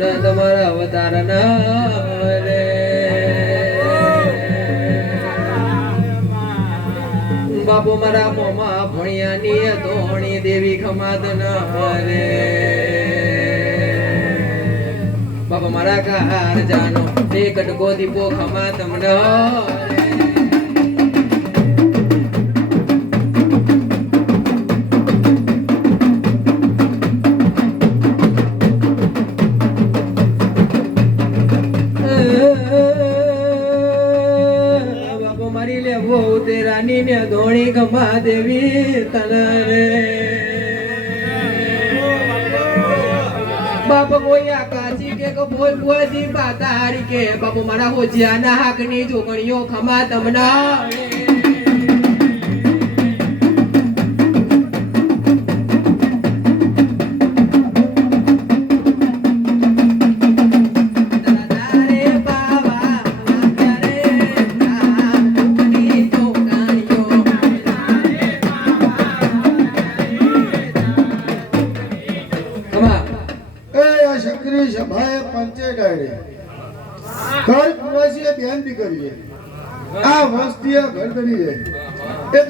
ના તમારા અવતાર ના રે બાપુ મારા મોમાં ભણ્યાની ધોણી દેવી ખમાત ના રે બાપા મારા કાર જાનો તે કટકો દીપો ખમા તમને બાપો મારી લેવો તે રાની ને ધોણી ખમા દેવી તને રે બાપ કોઈ આકાશી કે બોલ બોજી પાતારી કે બાપુ મારા હોજિયાના હાકની જોગણીઓ ખમા તમના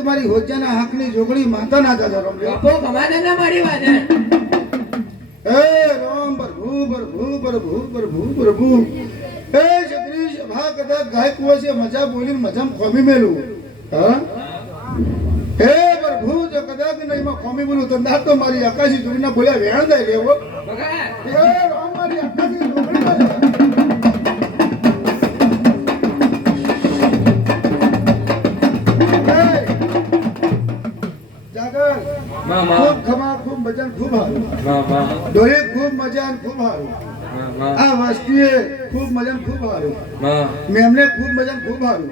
તમારી હોજાના હાકની જોગણી માતા ના દાદા રમ બાપો ભમાને ના મારી વાત એ રામ પ્રભુ પ્રભુ પ્રભુ પ્રભુ પ્રભુ એ જગદીશ ભા કદા ગાય કુવાસી મજા બોલીને મજામ ખોમી મેલું હા હે પ્રભુ જો કદાચ નહીં માં ખોમી બોલું તો ના તો મારી આકાશી જોગણીના બોલ્યા વેણ જાય લેવો એ રામ મારી આકાશી જોગણી ના ખૂબ ખમા ખૂબ મજા ખૂબ હારું ડોલે ખૂબ મજા ખૂબ હારું આ વસ્તીએ ખૂબ મજા ખૂબ હારું મેમને ખૂબ મજા ખૂબ હારું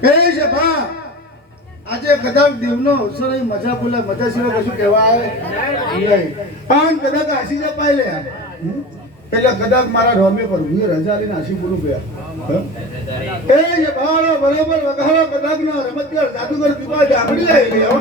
કહે છે ભા આજે કદાચ દેવનો અવસર મજા બોલે મજા સિવાય કશું કહેવાય નહીં પણ કદાચ આશી જ પાઈ લે એટલે કદાચ મારા રોમે પર હું રજા લઈને આશી બોલું ગયા એ જે ભાડો બરોબર વગાડો કદાચ નો રમતગર જાદુગર દીવા જામડી આવી ગયો